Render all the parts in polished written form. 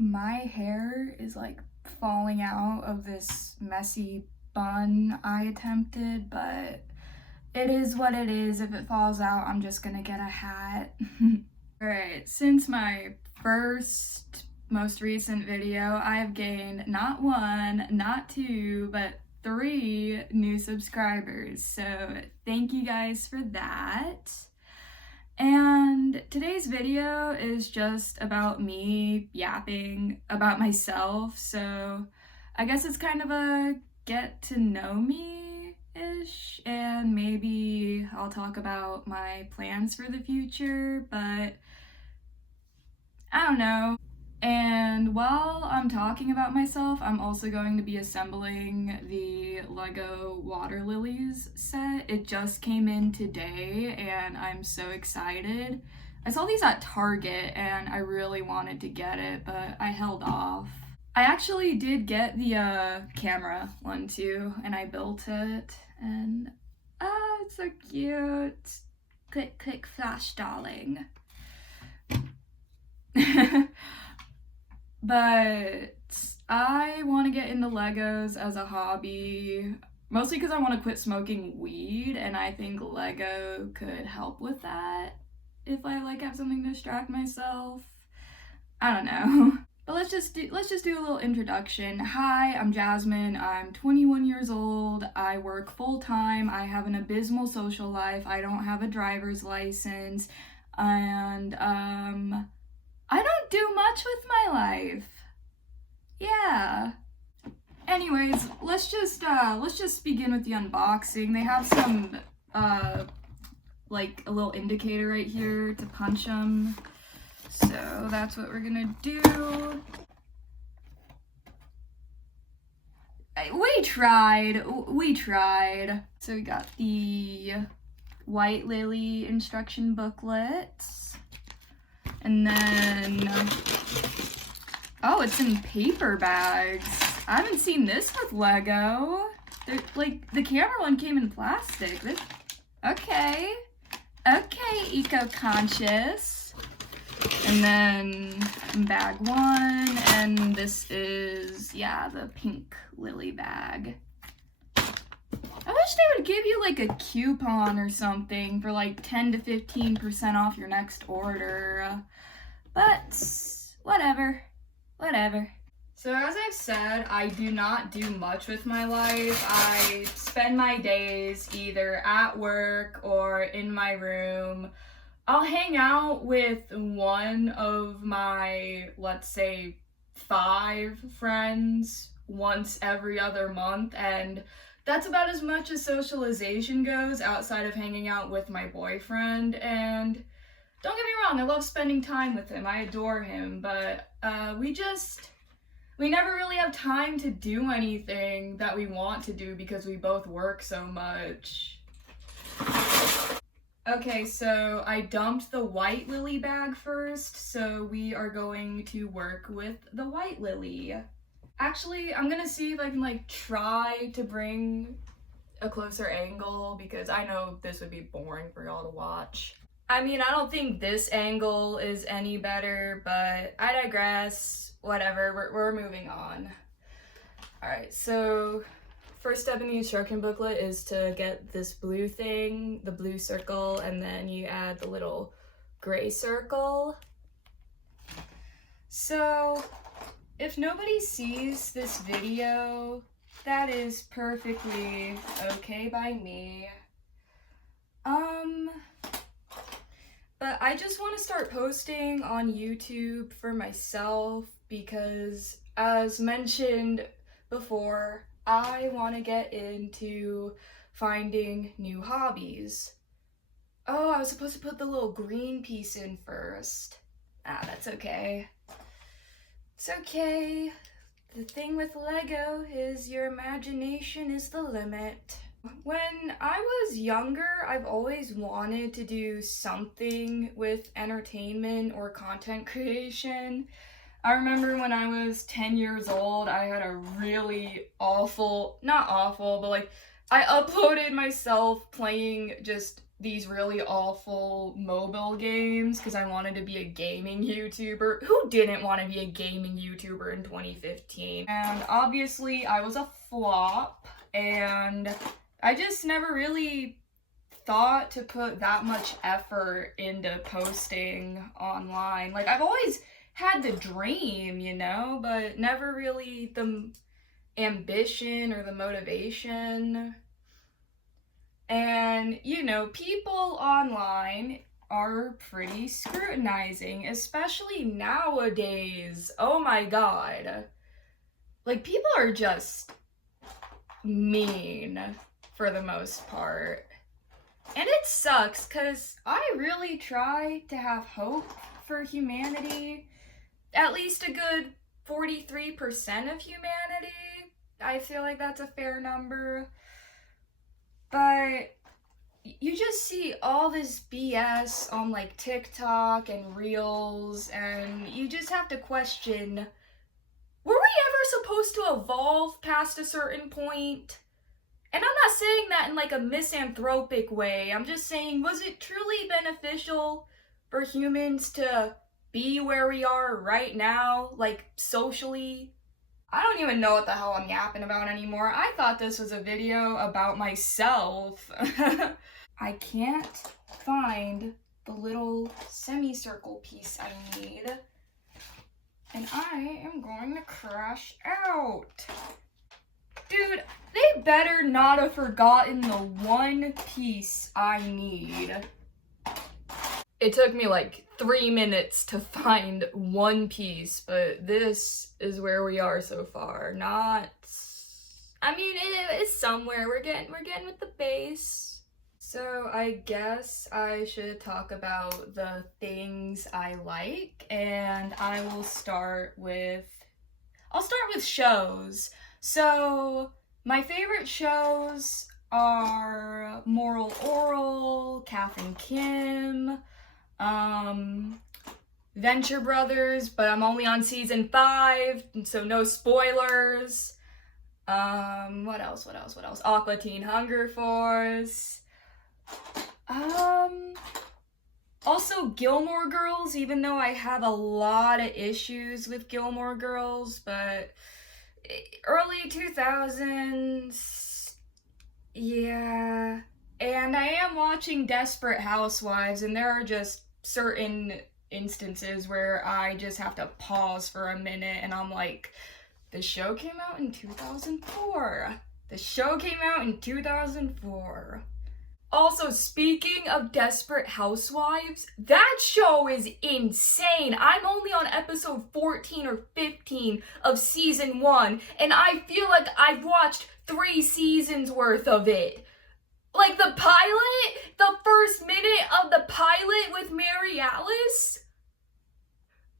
My hair is like falling out of this messy bun I attempted, but it is what it is. If it falls out, I'm just gonna get a hat. Alright, since my most recent video, I've gained not one, not two, but 3 new subscribers. So thank you guys for that. And today's video is just about me yapping about myself, so I guess it's kind of a get to know me-ish, and maybe I'll talk about my plans for the future, but I don't know. And while I'm talking about myself, I'm also going to be assembling the Lego water lilies set. It just came in today and I'm so excited. I saw these at Target and I really wanted to get it, but I held off. I actually did get the camera one too, and I built it, and it's so cute. Click, click, flash, darling. But I want to get into Legos as a hobby, mostly because I want to quit smoking weed, and I think Lego could help with that if I have something to distract myself. I don't know. But let's just do a little introduction. Hi, I'm Jasmine. I'm 21 years old. I work full-time. I have an abysmal social life. I don't have a driver's license, and I don't do much with my life. Yeah. Anyways, let's just begin with the unboxing. They have some like a little indicator right here to punch them. So that's what we're gonna do. We tried. So we got the white lily instruction booklets. And then, oh, it's in paper bags. I haven't seen this with Lego. The camera one came in plastic. Okay, eco-conscious. And then bag 1, and this is, yeah, the pink lily bag. I wish they would give you like a coupon or something for like 10 to 15% off your next order. But whatever. So as I've said, I do not do much with my life. I spend my days either at work or in my room. I'll hang out with one of my, let's say, 5 friends once every other month, and that's about as much as socialization goes outside of hanging out with my boyfriend. And don't get me wrong, I love spending time with him. I adore him, but we never really have time to do anything that we want to do because we both work so much. Okay, so I dumped the white lily bag first, so we are going to work with the white lily. Actually, I'm gonna see if I can try to bring a closer angle, because I know this would be boring for y'all to watch. I mean, I don't think this angle is any better, but I digress. Whatever, we're moving on. Alright, so first step in the instruction booklet is to get this blue thing, the blue circle, and then you add the little gray circle. So if nobody sees this video, that is perfectly okay by me. But I just want to start posting on YouTube for myself because, as mentioned before, I want to get into finding new hobbies. Oh, I was supposed to put the little green piece in first. That's okay. It's okay. The thing with Lego is your imagination is the limit. When I was younger, I've always wanted to do something with entertainment or content creation. I remember when I was 10 years old, I had a really awful, not awful, but I uploaded myself playing just these really awful mobile games because I wanted to be a gaming YouTuber. Who didn't want to be a gaming YouTuber in 2015? And obviously I was a flop, and I just never really thought to put that much effort into posting online. Like, I've always had the dream, you know, but never really the ambition or the motivation. And, you know, people online are pretty scrutinizing, especially nowadays. Oh my god. Like, people are just mean for the most part. And it sucks because I really try to have hope for humanity. At least a good 43% of humanity. I feel like that's a fair number. But you just see all this BS on like TikTok and Reels, and you just have to question, were we ever supposed to evolve past a certain point? And I'm not saying that in like a misanthropic way. I'm just saying, was it truly beneficial for humans to be where we are right now, like socially? I don't even know what the hell I'm yapping about anymore. I thought this was a video about myself. I can't find the little semicircle piece I need, and I am going to crash out. Dude, they better not have forgotten the one piece I need. It took me like 3 minutes to find one piece, but this is where we are so far. Not, I mean, it is somewhere. We're getting with the base. So I guess I should talk about the things I like, and I'll start with shows. So my favorite shows are Moral Oral, Kath and Kim, Venture Brothers, but I'm only on season 5, so no spoilers. What else? Aqua Teen Hunger Force. Also Gilmore Girls, even though I have a lot of issues with Gilmore Girls, but early 2000s, yeah. And I am watching Desperate Housewives, and there are just certain instances where I just have to pause for a minute, and I'm like, the show came out in 2004. Also, speaking of Desperate Housewives, that show is insane. I'm only on episode 14 or 15 of season 1, and I feel like I've watched 3 seasons worth of it. Like the pilot, the first minute of the pilot with Mary Alice.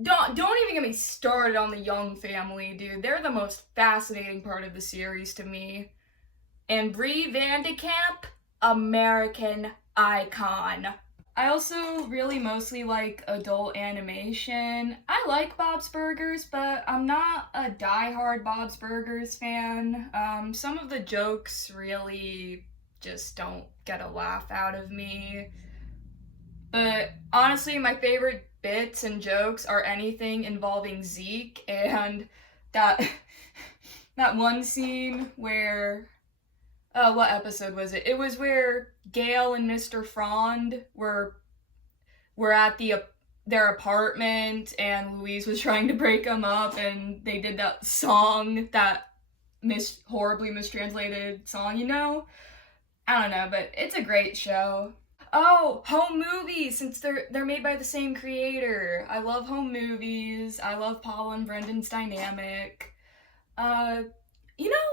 Don't even get me started on the Young family, dude. They're the most fascinating part of the series to me. And Brie Vandekamp, American icon. I also really mostly like adult animation. I like Bob's Burgers, but I'm not a diehard Bob's Burgers fan. Some of the jokes really just don't get a laugh out of me. But honestly, my favorite bits and jokes are anything involving Zeke, and that one scene where what episode was it? It was where Gail and Mr. Frond were at their apartment, and Louise was trying to break them up, and they did that song, that horribly mistranslated song, you know? I don't know, but it's a great show. Oh, home movies, since they're made by the same creator. I love home movies. I love Paula and Brendan's dynamic. You know,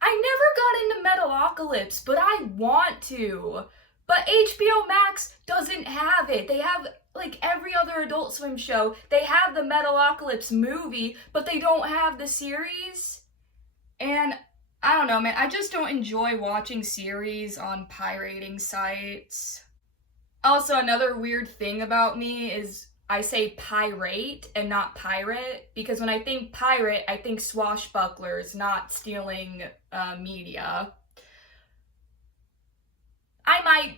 I never got into Metalocalypse, but I want to. But HBO Max doesn't have it. They have, like every other Adult Swim show, they have the Metalocalypse movie, but they don't have the series. And I don't know, man, I just don't enjoy watching series on pirating sites. Also, another weird thing about me is I say pirate and not pirate, because when I think pirate, I think swashbucklers, not stealing media. I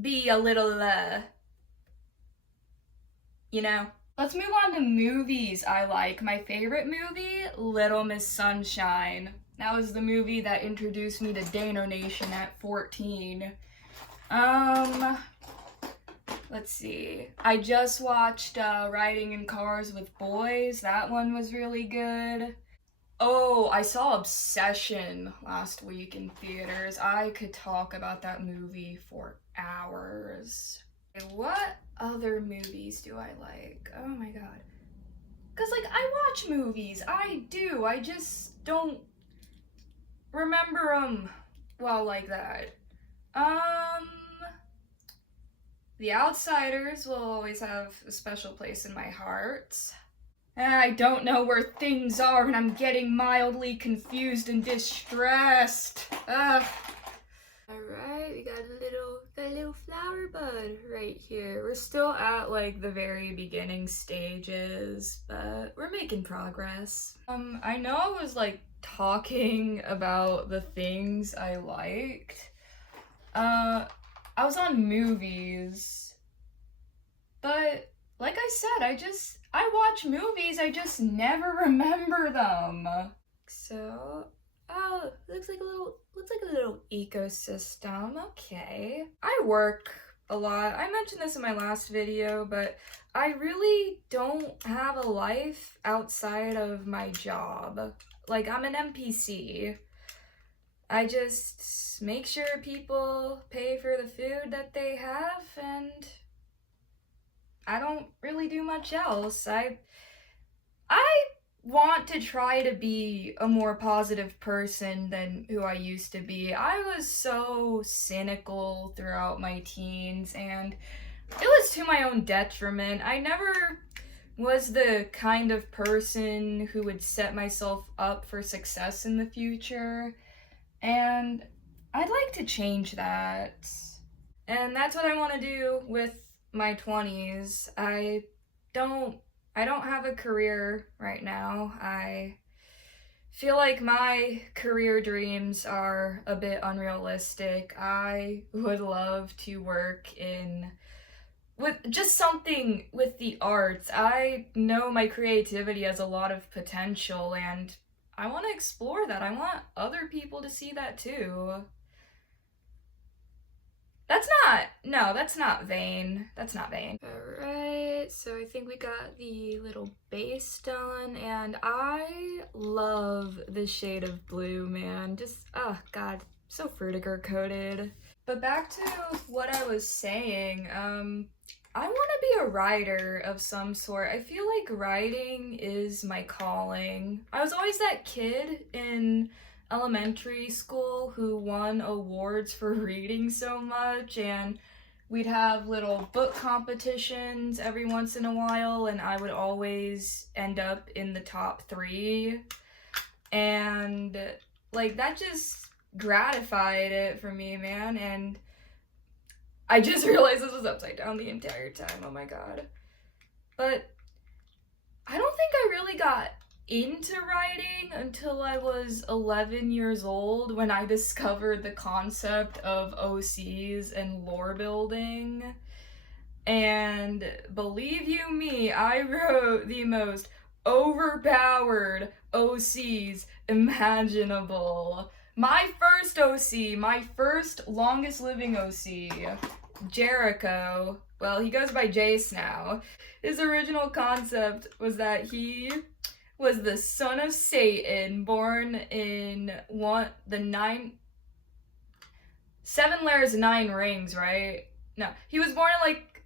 be a little, you know. Let's move on to movies I like. My favorite movie, Little Miss Sunshine. That was the movie that introduced me to Dano Nation at 14. Let's see. I just watched Riding in Cars with Boys. That one was really good. Oh, I saw Obsession last week in theaters. I could talk about that movie for hours. What other movies do I like? Oh my god. Because, like, I watch movies. I do. I just don't remember them well like that. The Outsiders will always have a special place in my heart. I don't know where things are and I'm getting mildly confused and distressed. Ugh. Alright, we got a little flower bud right here. We're still at like the very beginning stages, but we're making progress. I know I was like talking about the things I liked. I was on movies, but like I said, I watch movies, I just never remember them. So, oh, looks like a little ecosystem. Okay. I work a lot. I mentioned this in my last video, but I really don't have a life outside of my job. Like, I'm an NPC. I just make sure people pay for the food that they have, and I don't really do much else. I want to try to be a more positive person than who I used to be. I was so cynical throughout my teens, and it was to my own detriment. I never was the kind of person who would set myself up for success in the future, and I'd like to change that. And that's what I want to do with my 20s. I don't have a career right now. I feel like my career dreams are a bit unrealistic. I would love to work with just something with the arts. I know my creativity has a lot of potential, and I want to explore that. I want other people to see that too. That's not vain. That's not vain. Alright, so I think we got the little base done, and I love this shade of blue, man. Just, oh god, so Frutiger coated. But back to what I was saying, I want to be a writer of some sort. I feel like writing is my calling. I was always that kid in elementary school who won awards for reading so much, and we'd have little book competitions every once in a while, and I would always end up in the top 3, and like that just gratified it for me, man. And I just realized this was upside down the entire time. Oh my god. But I don't think I really got into writing until I was 11 years old, when I discovered the concept of OCs and lore building. And believe you me, I wrote the most overpowered OCs imaginable. My first OC, my first longest living OC, Jericho, well, he goes by Jace now. His original concept was that he was the son of Satan, born in seven layers, 9 rings, right? No, he was born in like,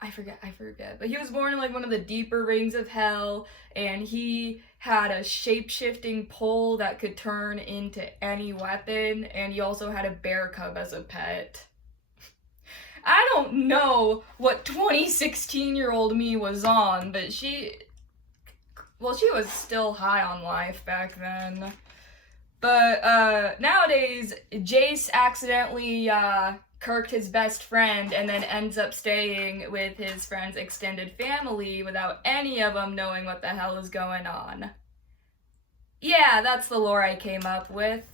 I forget, but he was born in like one of the deeper rings of hell, and he had a shape-shifting pole that could turn into any weapon, and he also had a bear cub as a pet. I don't know what 16-year-old me was on, but she was still high on life back then. But nowadays, Jace accidentally kirked his best friend and then ends up staying with his friend's extended family without any of them knowing what the hell is going on. Yeah, that's the lore I came up with.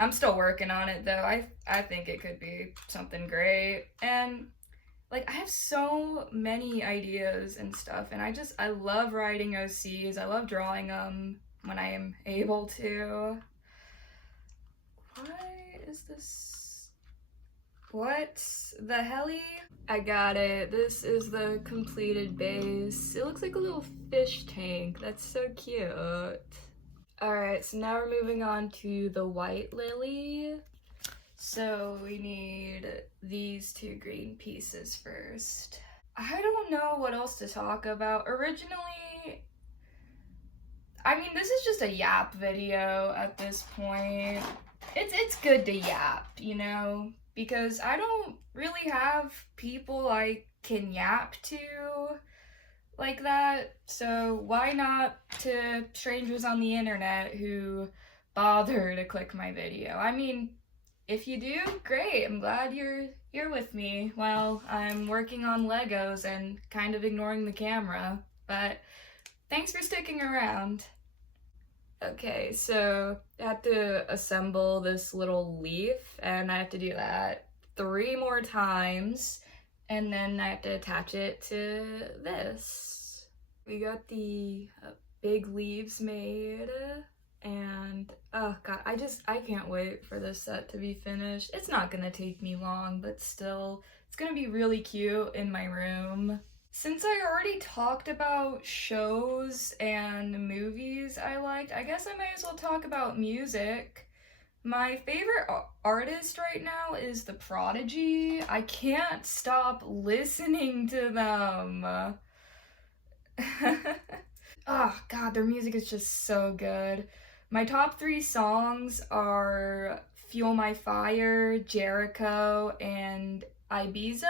I'm still working on it though. I think it could be something great. And like I have so many ideas and stuff, and I love writing OCs. I love drawing them when I am able to. Why is this? What the helly? I got it. This is the completed base. It looks like a little fish tank. That's so cute. Alright, so now we're moving on to the white lily. So we need these two green pieces first. I don't know what else to talk about. Originally, I mean, this is just a yap video at this point. It's good to yap, you know, because I don't really have people I can yap to like that. So why not to strangers on the internet who bother to click my video? I mean, if you do, great. I'm glad you're here with me while I'm working on Legos and kind of ignoring the camera. But thanks for sticking around. Okay, so I have to assemble this little leaf, and I have to do that 3 more times, and then I have to attach it to this. We got the big leaves made, and oh god, I can't wait for this set to be finished. It's not gonna take me long, but still, it's gonna be really cute in my room. Since I already talked about shows and movies I liked, I guess I might as well talk about music. My favorite artist right now is The Prodigy. I can't stop listening to them. Oh god, their music is just so good. My top 3 songs are Fuel My Fire, Jericho, and Ibiza.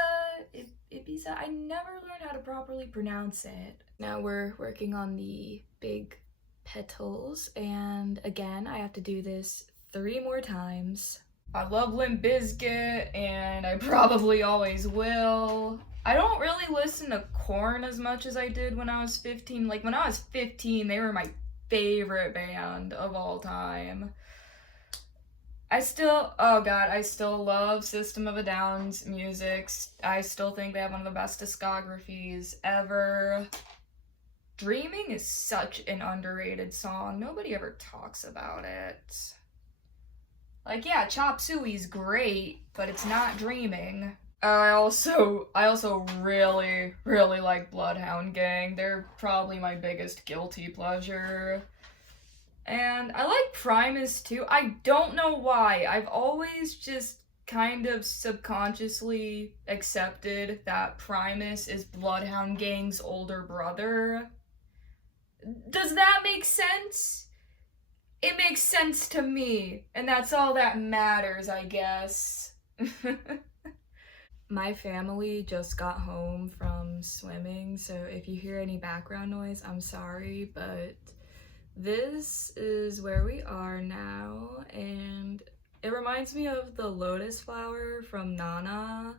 Ibiza, I never learned how to properly pronounce it. Now we're working on the big petals, and again, I have to do this 3 more times. I love Limp Bizkit, and I probably always will. I don't really listen to Korn as much as I did when I was 15. Like, when I was 15, they were my favorite band of all time. I still love System of a Down's music. I still think they have one of the best discographies ever. Dreaming is such an underrated song. Nobody ever talks about it. Like, yeah, Chop Suey's great, but it's not Dreaming. I also really, really like Bloodhound Gang. They're probably my biggest guilty pleasure. And I like Primus too. I don't know why. I've always just kind of subconsciously accepted that Primus is Bloodhound Gang's older brother. Does that make sense? It makes sense to me, and that's all that matters, I guess. My family just got home from swimming, so if you hear any background noise, I'm sorry, but this is where we are now, and it reminds me of the lotus flower from Nana.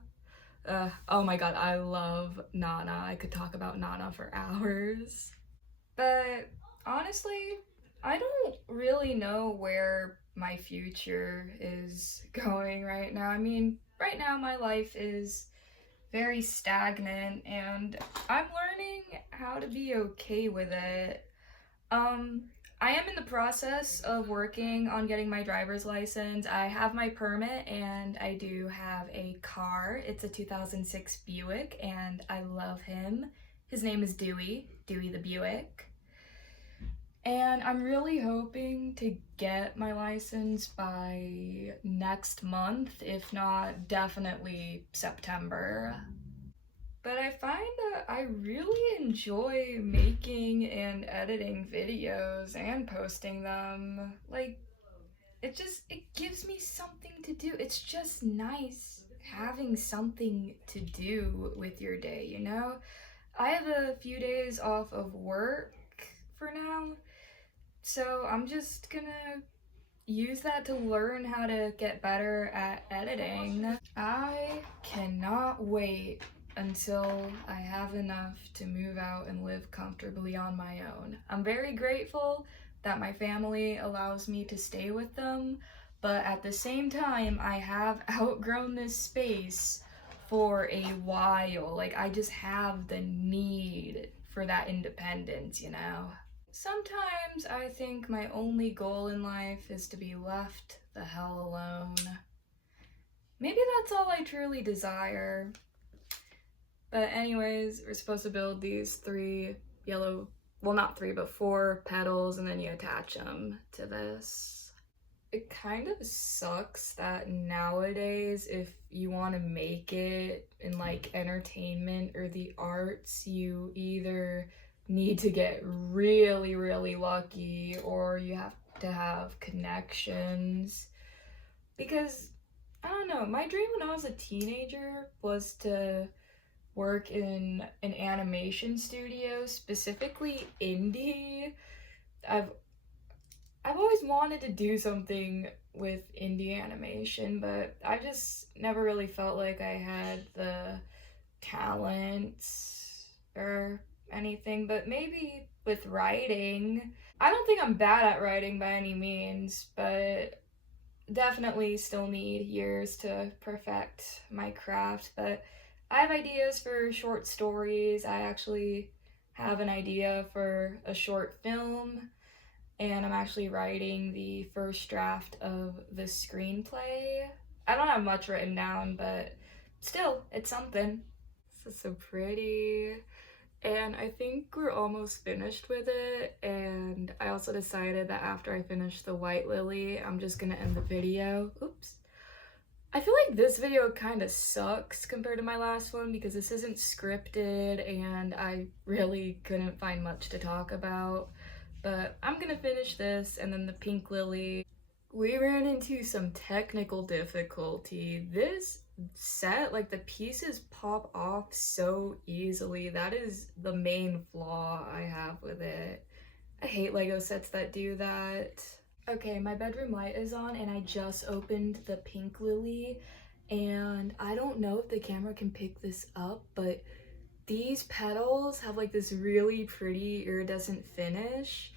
Oh my god, I love Nana. I could talk about Nana for hours. But honestly, I don't really know where my future is going right now. I mean, right now my life is very stagnant, and I'm learning how to be okay with it. I am in the process of working on getting my driver's license. I have my permit and I do have a car. It's a 2006 Buick and I love him. His name is Dewey the Buick. And I'm really hoping to get my license by next month, if not definitely September. But I find that I really enjoy making and editing videos and posting them. Like, it gives me something to do. It's just nice having something to do with your day, you know? I have a few days off of work for now, so I'm just gonna use that to learn how to get better at editing. I cannot wait until I have enough to move out and live comfortably on my own. I'm very grateful that my family allows me to stay with them, but at the same time, I have outgrown this space for a while. Like, I just have the need for that independence, you know? Sometimes I think my only goal in life is to be left the hell alone. Maybe that's all I truly desire. But anyways, we're supposed to build these three yellow, well, not three, but four petals, and then you attach them to this. It kind of sucks that nowadays, if you want to make it in like entertainment or the arts, you either need to get really, really lucky or you have to have connections. Because, I don't know, my dream when I was a teenager was to work in an animation studio, specifically indie. I've always wanted to do something with indie animation, but I just never really felt like I had the talent or anything. But maybe with writing. I don't think I'm bad at writing by any means, but definitely still need years to perfect my craft. But I have ideas for short stories. I actually have an idea for a short film, and I'm actually writing the first draft of the screenplay. I don't have much written down, but still, it's something. This is so pretty. And I think we're almost finished with it, and I also decided that after I finish the white lily, I'm just gonna end the video. Oops. I feel like this video kind of sucks compared to my last one because this isn't scripted and I really couldn't find much to talk about. But I'm gonna finish this, and then the pink lily. We ran into some technical difficulty. This set, like, the pieces pop off so easily. That is the main flaw I have with it. I hate Lego sets that do that. Okay, my bedroom light is on and I just opened the pink lily, and I don't know if the camera can pick this up, but these petals have like this really pretty iridescent finish.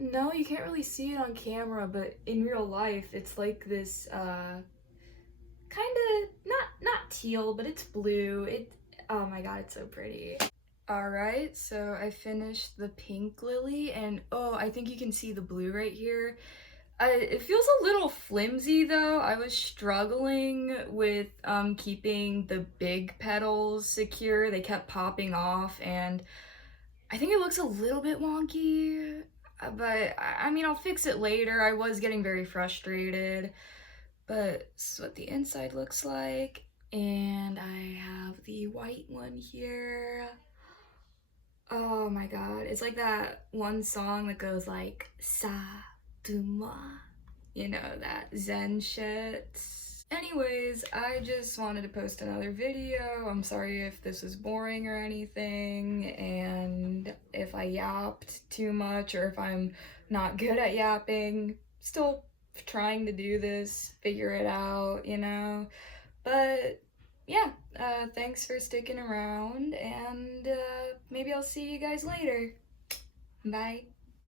No, you can't really see it on camera, but in real life it's like this kind of not teal, but it's blue. Oh my god, it's so pretty. Alright, so I finished the pink lily, and oh, I think you can see the blue right here. It feels a little flimsy though. I was struggling with keeping the big petals secure. They kept popping off, and I think it looks a little bit wonky, but I mean, I'll fix it later. I was getting very frustrated, but this is what the inside looks like, and I have the white one here. Oh my god, it's like that one song that goes like sa duma, you know, that Zen shit. Anyways, I just wanted to post another video. I'm sorry if this was boring or anything, and if I yapped too much or if I'm not good at yapping. Still trying to do this, figure it out, you know. But yeah, thanks for sticking around, and maybe I'll see you guys later. Bye.